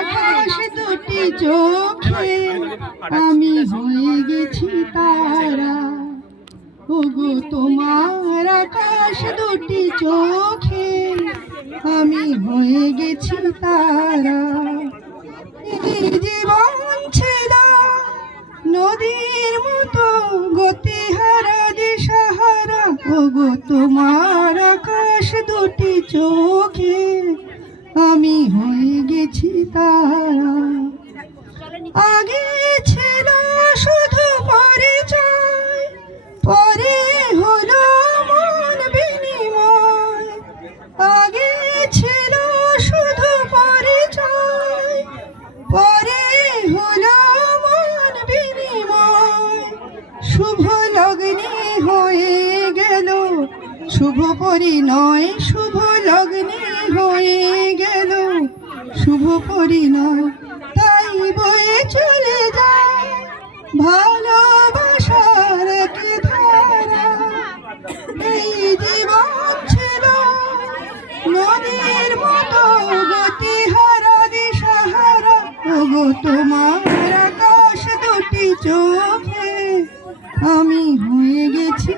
আকাশ দুটি চোখে আমি হয়ে গেছি তারা। ওগো তোমার আকাশ দুটি চোখে আমি হয়ে গেছি তারা। এই জীবন ছিল নদীর মতো গতিহারা দিশাহারা। ওগো তোমার আকাশ দুটি চোখে আমি হয়ে গেছি তারা। আগে ছিল শুধু পরিচয়, পরে হলো মন বিনিময়। আগে ছিল শুধু পরিচয়, পরে হলো মন বিনিময়। শুভ লগ্নে হয়ে গেল শুভ পরিণয়, শুভ লগ্নে হয়ে গেল শুভ পরিণয়। তাই বয়ে চলে যায় ভালোবাসার কি ধারা। এই জীবন ছিল নদীর মতো গতিহারা দিশাহারা। ওগো তোমার আকাশ দুটি চোখে আমি হয়ে গেছি